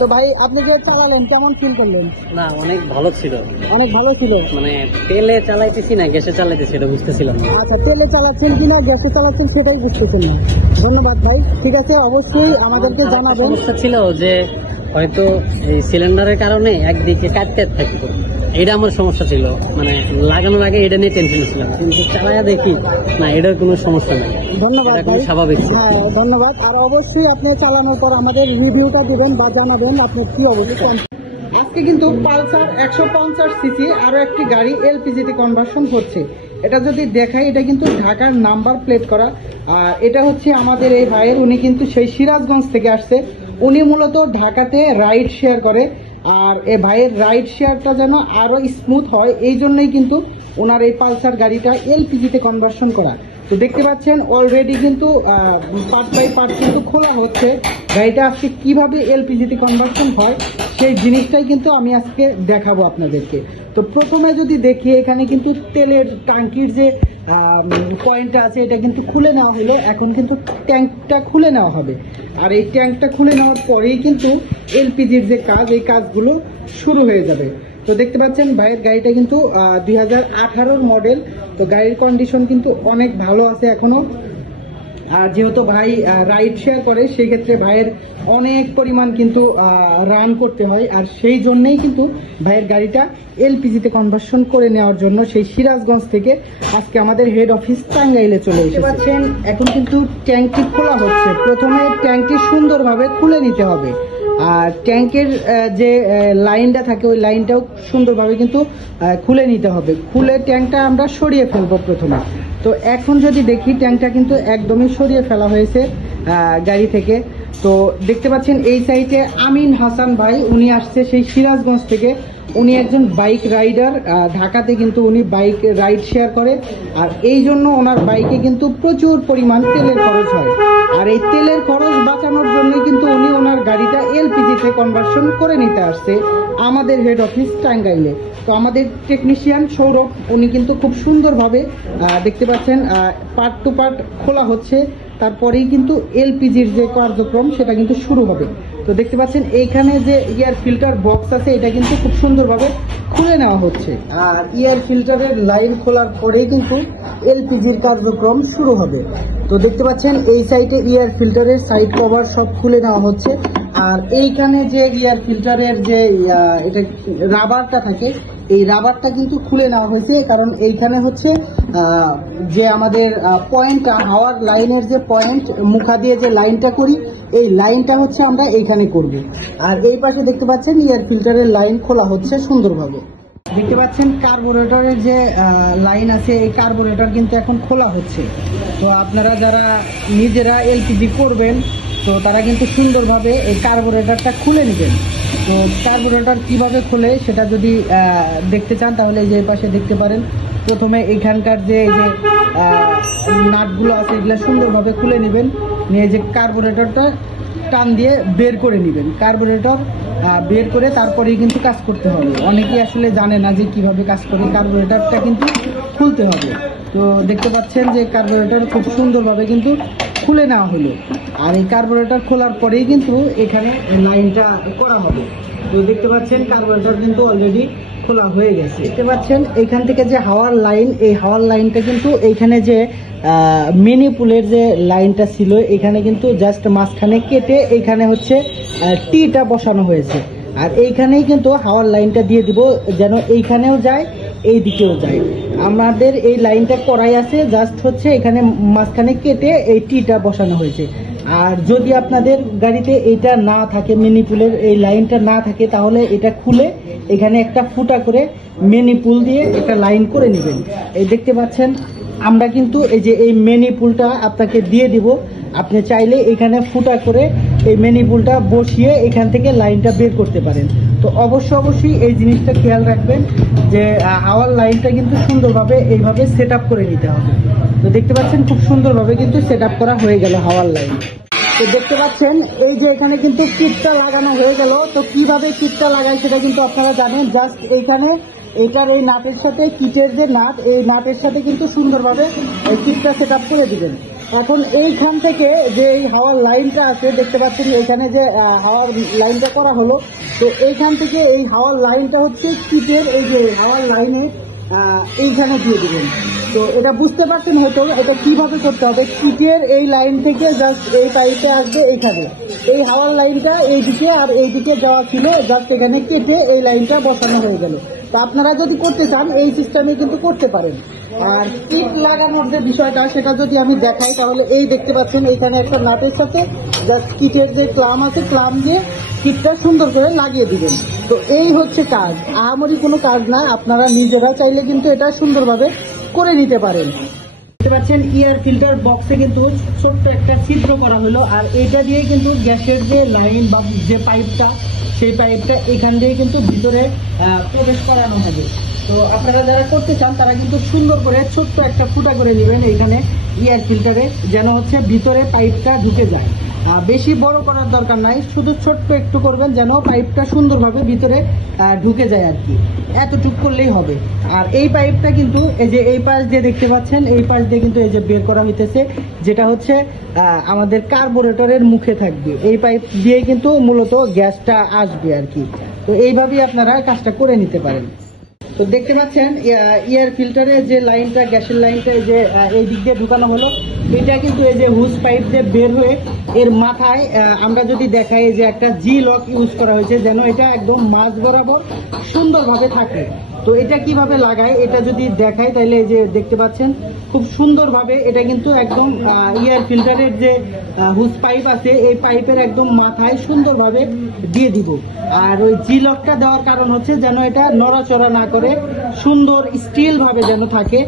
তো ভাই আপনি যে চালালেন কেমন ফিল করলেন? না, অনেক ভালো ছিল। অনেক ভালো ছিল। মানে তেলে চালাইতেছি না গ্যাসে চালাইতেছি এটা বুঝতেছিলাম না। আচ্ছা, তেলে চালাচ্ছেন কিনা গ্যাসে চালাচ্ছেন সেটাই বুঝতেছেন না। ধন্যবাদ ভাই, ঠিক আছে, অবশ্যই আমাদেরকে জানাবেন। সমস্যা ছিল যে হয়তো এই সিলিন্ডারের কারণে একদিকে কাটতে থাকতো, এটা আমার সমস্যা ছিল। মানে লাগানোর আগে এটা নিয়ে টেনশন ছিলাম, কিন্তু চালায়া দেখি না এটার কোনো সমস্যা নেই। ধন্যবাদ ভাই, স্বাভাবিক। হ্যাঁ ধন্যবাদ। আর অবশ্যই আপনি চালানোর পর আমাদের রিভিউটা দিবেন বা জানাবেন আপনি কি অবস্থা। আজকে কিন্তু পালসার 150 সিসি আরো একটি গাড়ি এলপিজিতে কনভার্সন হচ্ছে। এটা যদি দেখাই, এটা কিন্তু ঢাকার নাম্বার প্লেট করা। আর এটা হচ্ছে আমাদের এই ভাইয়ের, উনি কিন্তু সেই সিরাজগঞ্জ থেকে আসছে। উনি মূলত ঢাকাতে রাইড শেয়ার করে। আর এই ভাইয়ের রাইড শেয়ারটা যেন আরো স্মুথ হয়, এই জন্যই কিন্তু ওনার এই পালসার গাড়িটা এলপিজিতে কনভার্সন করা। তো দেখতে পাচ্ছেন অলরেডি কিন্তু পার্ট বাই পার্ট কিন্তু খোলা হচ্ছে। গাড়িটা আজকে কিভাবে এলপিজিতে কনভার্সন হয় সেই জিনিসটাই কিন্তু আমি আজকে দেখাবো আপনাদেরকে। তো প্রথমে যদি দেখি, এখানে কিন্তু তেলের ট্যাঙ্কির যে পয়েন্টটা আছে এটা কিন্তু খুলে নেওয়া হলো। এখন কিন্তু ট্যাঙ্কটা খুলে নেওয়া হবে। আর এই ট্যাঙ্কটা খুলে নেওয়ার পরেই কিন্তু এলপিজির যে কাজ, এই কাজগুলো শুরু হয়ে যাবে। তো দেখতে পাচ্ছেন ভাইয়ের গাড়িটা কিন্তু 2018 মডেল। তো গাড়ির কন্ডিশন কিন্তু অনেক ভালো আছে এখনো। আর যেহেতু ভাই রাইড শেয়ার করে, সেই ক্ষেত্রে ভাইয়ের অনেক পরিমাণ কিন্তু রান করতে হয়। আর সেই জন্যই কিন্তু ভাইয়ের গাড়িটা এলপিজিতে কনভার্সন করে নেওয়ার জন্য সেই সিরাজগঞ্জ থেকে আজকে আমাদের হেড অফিস টাঙ্গাইলে চলে এসেছে। পাচ্ছেন এখন কিন্তু ট্যাঙ্কটি খোলা হচ্ছে। প্রথমে ট্যাঙ্কটি সুন্দরভাবে খুলে নিতে হবে। আর ট্যাঙ্কের যে লাইনটা থাকে ওই লাইনটাও সুন্দরভাবে কিন্তু খুলে নিতে হবে। খুলে ট্যাঙ্কটা আমরা সরিয়ে ফেলবো প্রথমে। তো এখন যদি দেখি, ট্যাঙ্কটা কিন্তু একদমই সরিয়ে ফেলা হয়েছে গাড়ি থেকে। তো দেখতে পাচ্ছেন এই সাইডে আমিন হাসান ভাই, উনি আসছে সেই সিরাজগঞ্জ থেকে। উনি একজন বাইক রাইডার, ঢাকাতে কিন্তু উনি বাইক রাইড শেয়ার করে। আর এই জন্য ওনার বাইকে কিন্তু প্রচুর পরিমাণ তেলের খরচ হয়। আর এই তেলের খরচ বাঁচানোর জন্য কিন্তু উনি ওনার গাড়িটা এলপিজিতে কনভার্সন করে নিতে আসছে আমাদের হেড অফিস টাঙ্গাইলে। তো আমাদের টেকনিশিয়ান সৌরভ, উনি কিন্তু খুব সুন্দরভাবে দেখতে পাচ্ছেন পার্ট টু পার্ট খোলা হচ্ছে। তারপরেই কিন্তু এলপিজির যে কার্যক্রম সেটা কিন্তু শুরু হবে। তো দেখতে পাচ্ছেন এইখানে যে এয়ার ফিল্টার বক্স আছে এটা কিন্তু খুব সুন্দরভাবে খুলে নেওয়া হচ্ছে। আর এয়ার ফিল্টারের লাইন খোলার পরেই কিন্তু এলপিজির কার্যক্রম শুরু হবে। তো দেখতে পাচ্ছেন এই সাইডে এয়ার ফিল্টারের সাইড কভার সব খুলে নেওয়া হচ্ছে। আর এইখানে যে এয়ার ফিল্টারের যে এটা রাবারটা থাকে, এই রাবারটা কিন্তু খুলে নেওয়া হয়েছে। কারণ এইখানে হচ্ছে যে আমাদের পয়েন্টটা, হাওয়ার লাইনের যে পয়েন্ট, মুখা দিয়ে যে লাইনটা করি, এই লাইনটা হচ্ছে আমরা এইখানে করব। আর এই পাশে দেখতে পাচ্ছেন এয়ার ফিল্টারের লাইন খোলা হচ্ছে সুন্দরভাবে। দেখতে পাচ্ছেন কার্বোরেটরের যে লাইন আছে, এই কার্বোরেটর কিন্তু এখন খোলা হচ্ছে। তো আপনারা যারা নিজেরা এলপিজি করবেন, তো তারা কিন্তু সুন্দরভাবে এই কার্বোরেটরটা খুলে নেবেন। তো কার্বোরেটর কিভাবে খোলে সেটা যদি দেখতে চান, তাহলে যে পাশে দেখতে পারেন। প্রথমে এখানকার যে এই যে নাটগুলো আছে এগুলো সুন্দরভাবে খুলে নেবেন, নিয়ে যে কার্বোরেটরটা টান দিয়ে বের করে নেবেন। কার্বোরেটর বের করে তারপরেই কিন্তু কাজ করতে হবে। অনেকেই আসলে জানে না যে কিভাবে কাজ করে। কার্বোরেটরটা কিন্তু খুলতে হবে। তো দেখতে পাচ্ছেন যে কার্বোরেটর খুব সুন্দরভাবে কিন্তু খুলে নেওয়া হলো। আর এই কার্বোরেটর খোলার পরেই কিন্তু এখানে লাইনটা করা হবে। তো দেখতে পাচ্ছেন কার্বোরেটর কিন্তু অলরেডি খোলা হয়ে গেছে। দেখতে পাচ্ছেন এখান থেকে যে হাওয়ার লাইন, এই হাওয়ার লাইনটা কিন্তু এইখানে যে মিনি পুলের যে লাইনটা ছিল, এখানে কিন্তু জাস্ট মাঝখানে কেটে এইখানে হচ্ছে টিটা বসানো হয়েছে। আর এইখানেই কিন্তু হাওয়ার লাইনটা দিয়ে দিব, যেন এইখানেও যায় এই দিকেও যায়। আমাদের এই লাইনটা করাই আছে, জাস্ট হচ্ছে এখানে মাঝখানে কেটে এই টিটা বসানো হয়েছে। আর যদি আপনাদের গাড়িতে এটা না থাকে, মিনি পুলের এই লাইনটা না থাকে, তাহলে এটা খুলে এখানে একটা ফুটা করে মিনি পুল দিয়ে একটা লাইন করে নেবেন। এই দেখতে পাচ্ছেন আমরা কিন্তু এই যে এই মিনি পুলটা আপনাকে দিয়ে দিব। আপনি চাইলে এখানে ফুটা করে এই মিনি পুলটা বসিয়ে এখান থেকে লাইনটা বের করতে পারেন। তো অবশ্যই এই জিনিসটা খেয়াল রাখবেন যে হাওয়ার লাইনটা কিন্তু সুন্দরভাবে এইভাবে সেট আপ করে নিতে হবে। তো দেখতে পাচ্ছেন খুব সুন্দরভাবে কিন্তু সেট আপ করা হয়ে গেল হাওয়ার লাইন। তো দেখতে পাচ্ছেন এই যে এখানে কিন্তু কিটটা লাগানো হয়ে গেল। তো কিভাবে কিটটা লাগায় সেটা কিন্তু আপনারা জানেন। জাস্ট এইখানে এটার এই নাটের সাথে কিটের যে নাট, এই নাটের সাথে কিন্তু সুন্দরভাবে এই কিটটা সেট আপ করে দিবেন। এখন এইখান থেকে যে এই হাওয়ার লাইনটা আছে দেখতে পাচ্ছেন, এখানে যে হাওয়ার লাইনটা করা হলো, তো এইখান থেকে এই হাওয়ার লাইনটা হচ্ছে কিটের এই যে হাওয়ার লাইনে এইখানে দিয়ে দেবেন। তো এটা বুঝতে পারছেন হয়তো, এটা কিভাবে করতে হবে। কিটের এই লাইন থেকে জাস্ট এই পাইপে আসবে এইখানে, এই হাওয়ার লাইনটা এইদিকে আর এইদিকে যাওয়া ছিল, জাস্ট এখানে কেটে এই লাইনটা বসানো হয়ে গেল। তো আপনারা যদি করতে চান এই সিস্টেমে কিন্তু করতে পারেন। আর কিট লাগানোর যে বিষয়টা সেটা যদি আমি দেখাই, তাহলে এই দেখতে পাচ্ছেন এইখানে একটা নাটের সাথে জাস্ট কিটের যে ক্লাম আছে, ক্লাম দিয়ে কিটটা সুন্দর করে লাগিয়ে দিবেন। তো এই হচ্ছে কাজ, আহামরি কোনো কাজ না, আপনারা নিজেরা চাইলে কিন্তু এটা সুন্দরভাবে করে নিতে পারেন। দেখতে পাচ্ছেন এয়ার ফিল্টার বক্সে কিন্তু ছোট্ট একটা ছিদ্র করা হলো, আর এটা দিয়ে কিন্তু গ্যাসের যে লাইন বা যে পাইপটা, সেই পাইপটা এখান দিয়ে কিন্তু ভিতরে প্রবেশ করানো হবে। তো আপনারা যারা করতে চান তারা কিন্তু সুন্দর করে ছোট্ট একটা ফুটা করে নেবেন এইখানে এয়ার ফিল্টারে, যেন হচ্ছে ভিতরে পাইপটা ঢুকে যায়। বেশি বড় করার দরকার নাই, শুধু ছোট্ট একটু করবেন যেন পাইপটা সুন্দরভাবে ভিতরে ঢুকে যায় আর কি, এতটুকু করলেই হবে। আর এই পাইপটা কিন্তু এই যে এই পাশ দিয়ে দেখতে পাচ্ছেন, এই পাশ দিয়ে কিন্তু এই যে বের করা হইতেছে, যেটা হচ্ছে আমাদের কার্বোরেটরের মুখে থাকবে, এই পাইপ দিয়ে কিন্তু মূলত গ্যাসটা আসবে আর কি। তো এইভাবেই আপনারা কাজটা করে নিতে পারেন। তো দেখতে পাচ্ছেন এয়ার ফিল্টারে যে লাইনটা, গ্যাসের লাইনটা এই যে এই দিক দিয়ে ঢুকানো হলো, এটা কিন্তু এই যে হুজ পাইপ দিয়ে বের হয়ে এর মাথায় আমরা যদি দেখাই যে একটা জি লক ইউজ করা হয়েছে, যেন এটা একদম মাঝ বরাবর সুন্দরভাবে থাকে। তো এটা কিভাবে লাগায় এটা যদি দেখাই, তাহলে এই যে দেখতে পাচ্ছেন খুব সুন্দরভাবে এটা কিন্তু একদম এয়ার ফিল্টারের যে হুজ পাইপ আছে, এই পাইপের একদম মাথায় সুন্দরভাবে দিয়ে দিব। আর ওই জি লকটা দেওয়ার কারণ হচ্ছে যেন এটা নড়াচড়া না করে, সুন্দর স্টিল ভাবে যেন থাকে,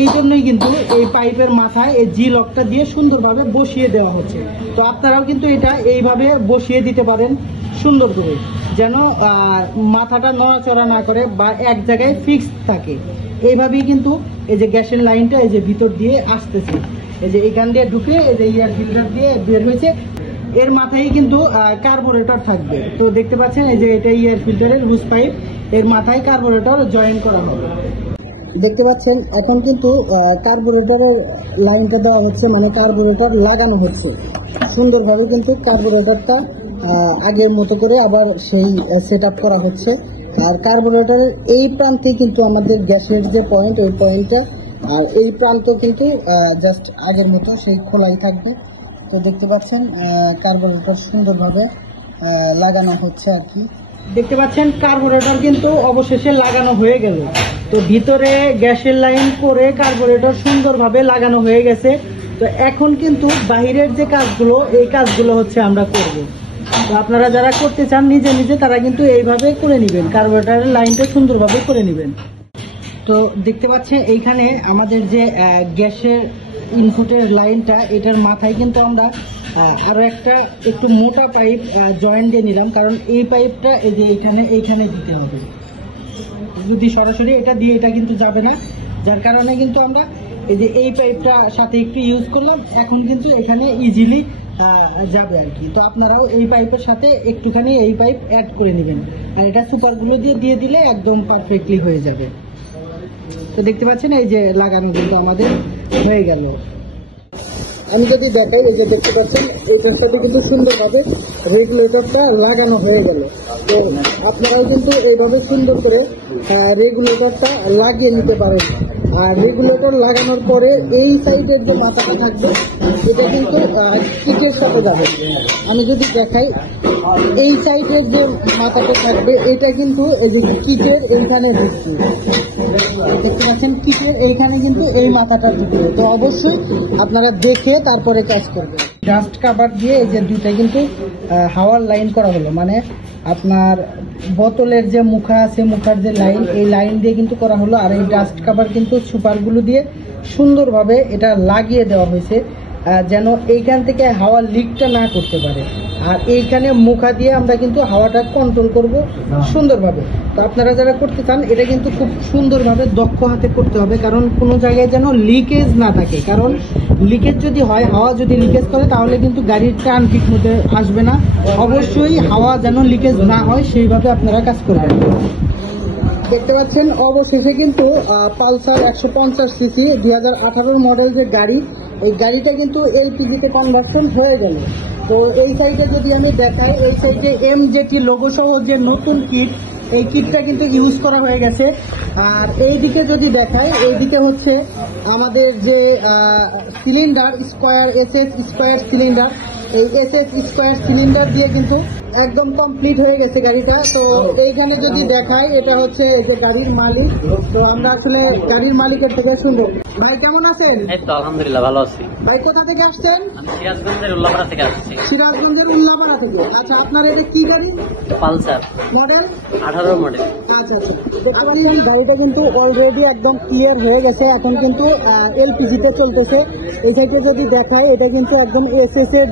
এই জন্যই কিন্তু এই পাইপের মাথায় এই জি লকটা দিয়ে সুন্দরভাবে বসিয়ে দেওয়া হচ্ছে। তো আপনারাও কিন্তু এটা এইভাবে বসিয়ে দিতে পারেন সুন্দর করে, যেন মাথাটা নড়াচড়া না করে বা এক জায়গায় ফিক্স থাকে। এইভাবেই কিন্তু এই যে গ্যাসের লাইনটা এই যে ভিতর দিয়ে আসতেছে, এই যে এখান দিয়ে ঢুকে এই যে এয়ার ফিল্টার দিয়ে বের হয়েছে, এর মাথায় কিন্তু কার্বোরেটর থাকবে। তো দেখতে পাচ্ছেন এই যে এটা এয়ার ফিল্টারের হুজ পাইপ, এর মাথায় কার্বোরেটর জয়েন করা হবে। দেখতে পাচ্ছেন এখন কিন্তু কার্বোরেটরের লাইনটা দেওয়া হচ্ছে, মানে কার্বোরেটর লাগানো হচ্ছে সুন্দরভাবে, কিন্তু কার্বোরেটরটা আগের মতো করে আবার সেই সেট আপ করা হচ্ছে। আর কার্বোরেটরের এই প্রান্তে কিন্তু আমাদের গ্যাসের যে পয়েন্ট, ওই পয়েন্টটা, আর এই প্রান্ত কিন্তু জাস্ট আগের মতো সেই খোলাই থাকবে। তো দেখতে পাচ্ছেন কার্বোরেটর সুন্দরভাবে লাগানো হচ্ছে আর কি। দেখতে পাচ্ছেন কার্বোরেটর কিন্তু অবশেষে লাগানো হয়ে গেল। তো ভিতরে গ্যাসের লাইন করে কার্বোরেটর সুন্দরভাবে লাগানো হয়ে গেছে। তো এখন কিন্তু বাহিরের যে কাজগুলো, এই কাজগুলো হচ্ছে আমরা করব। তো আপনারা যারা করতে চান নিজে নিজে, তারা কিন্তু এইভাবে করে নেবেন, কার্বোরেটরের লাইনটা সুন্দরভাবে করে নেবেন। তো দেখতে পাচ্ছেন এইখানে আমাদের যে গ্যাসের ইনপুটের লাইনটা, এটার মাথায় কিন্তু আমরা আরো একটা একটু মোটা পাইপ জয়েন দিয়ে নিলাম, কারণ এই পাইপটা এই যে এইখানে দিতে হবে, যদি সরাসরি এটা দিয়ে এটা কিন্তু যাবে না, যার কারণে কিন্তু আমরা এই যে এই পাইপটা সাথে একটু ইউজ করলাম, এখন কিন্তু এখানে ইজিলি যাবে আর কি। তো আপনারাও এই পাইপের সাথে একটুখানি এই পাইপ অ্যাড করে নেবেন, আর এটা সুপারগুলো দিয়ে দিলে একদম পারফেক্টলি হয়ে যাবে। তো দেখতে পাচ্ছেন এই যে লাগানো কিন্তু আমাদের হয়ে গেল। আমি যদি দেখাই, এই যে দেখতে পাচ্ছেন এইটার সাথে কিন্তু সুন্দরভাবে রেগুলেটরটা লাগানো হয়ে গেল। তো আপনারাও কিন্তু এইভাবে সুন্দর করে রেগুলেটরটা লাগিয়ে নিতে পারেন। আর রেগুলেটর লাগানোর পরে এই সাইডের যে মাথাটা থাকবে, এটা কিন্তু কিটের সাথে যাবে। আমি যদি দেখাই, এই সাইডের যে মাথাটা থাকবে, এটা কিন্তু এই যে কিটের এইখানে ঢুকছে, দেখতে পাচ্ছেন কিটের এইখানে কিন্তু এই মাথাটা ঢুকবে। তো অবশ্যই আপনারা দেখে তারপরে কাজ করবেন। ডাস্ট কাভার দিয়ে এই যে দুইটা কিন্তু হাওয়ার লাইন করা হলো, মানে আপনার বোতলের যে মুখা আছে, মুখার যে লাইন, এই লাইন দিয়ে কিন্তু করা হলো। আর এই ডাস্ট কাভার কিন্তু সুপারগুলো দিয়ে সুন্দরভাবে এটা লাগিয়ে দেওয়া হয়েছে, যেন এইখান থেকে হাওয়া লিকটা না করতে পারে। আর এইখানে মুখা দিয়ে আমরা কিন্তু হাওয়াটা কন্ট্রোল করব সুন্দরভাবে। তো আপনারা যারা করতে চান, এটা কিন্তু খুব সুন্দরভাবে দক্ষ হাতে করতে হবে, কারণ কোনো জায়গায় যেন লিকেজ না থাকে। কারণ লিকেজ যদি হয়, হাওয়া যদি লিকেজ করে, তাহলে কিন্তু গাড়ির টান ঠিক মতো আসবে না। অবশ্যই হাওয়া যেন লিকেজ না হয় সেইভাবে আপনারা কাজ করবেন। দেখতে পাচ্ছেন অবশেষে কিন্তু পালসার 150 সিসি 2018 মডেল যে গাড়ি, এই গাড়িটা কিন্তু এলপিজিতে কনভার্সন হয়ে গেল। তো এই সাইডে যদি আমি দেখাই, এই সাইডে এমজেটি লোগো সহ যে নতুন কিট, এই কিটটা কিন্তু ইউজ করা হয়ে গেছে। আর এইদিকে যদি দেখাই, এইদিকে হচ্ছে আমাদের যে cylinder square SS square cylinder, এই এসএস স্কোয়ার সিলিন্ডার দিয়ে কিন্তু একদম কমপ্লিট হয়ে গেছে গাড়িটা। তো এইখানে যদি দেখাই, এটা হচ্ছে এই যে গাড়ির মালিক। তো আমরা আসলে গাড়ির মালিকের থেকে শুনবো। ভাই কেমন আছেন? এই তো আলহামদুলিল্লাহ ভালো আছি। ভাই কোথা থেকে আসছেন? আমি সিরাজগঞ্জের উল্লাপাড়া থেকে আসছি। সিরাজগঞ্জের উল্লাপাড়া থেকে। আচ্ছা, আপনার এটা কি গাড়ি? Pulsar model? 18 মডেল। আচ্ছা আচ্ছা, আপনি গাড়িটা কিন্তু অলরেডি একদম ক্লিয়ার হয়ে গেছে, এখন কিন্তু এলপিজিতে চলতেছে। এই সাইডে যদি দেখায়, এটা কিন্তু একদম এসএস এর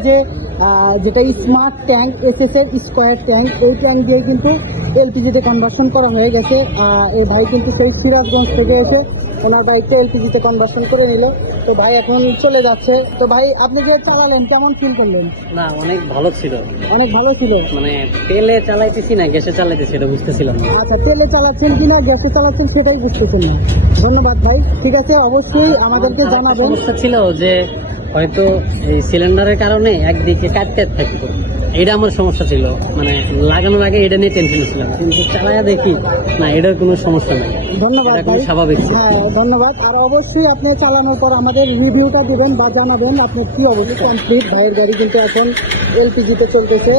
যেটা স্মার্ট ট্যাঙ্ক, এসএস এর স্কোয়ার ট্যাঙ্ক, এই ট্যাঙ্ক দিয়ে কিন্তু এলপিজিতে কনভার্সন করা হয়ে গেছে। এই ভাই কিন্তু সেই সিরাজগঞ্জ থেকে এসে ওনার বাইকটা এলপিজিতে কনভার্সন করে নিল। তো ভাই এখন চলে যাচ্ছে। তো ভাই আপনি যে চালালেন, কেমন ফিল করলেন? না, অনেক ভালো ছিল। অনেক ভালো ছিল। মানে তেলে চালাইতেছি না গ্যাসে চালাইতেছি এটা বুঝতেছিলাম না। আচ্ছা, তেলে চালাচ্ছেন কিনা গ্যাসে চালাচ্ছেন সেটাই বুঝতেছেন না। ধন্যবাদ ভাই, ঠিক আছে, অবশ্যই আমাদেরকে আরেকটা জানাবেন। সমস্যা ছিল যে হয়তো এই সিলিন্ডারের কারণে একদিকে কাটতে থাকতো, এটা আমার সমস্যা ছিল। মানে লাগানোর আগে এটা নিয়ে টেনশন ছিলাম, কিন্তু চালায়া দেখি না এটার কোনো সমস্যা নেই। ধন্যবাদ এটা ভাই, খুব স্বাভাবিক ছিল। হ্যাঁ ধন্যবাদ। আর অবশ্যই আপনি চালানোর পর আমাদের রিভিউটা দিবেন বা জানাবেন আপনার কি অবস্থা। কমপ্লিট, ভাইয়ের গাড়ি কিন্তু এখন এলপিজিতে চলতেছে।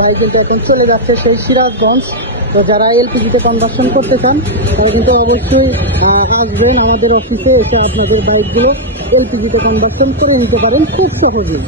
ভাই কিন্তু এখন চলে যাচ্ছে সেই সিরাজগঞ্জ। তো যারা এলপিজিতে কনভার্সন করতে চান তারা কিন্তু অবশ্যই আসবেন আমাদের অফিসে, এসে আপনাদের বাইকগুলো এলপিজিতে কনভার্সন করে নিতে পারেন খুব সহজেই।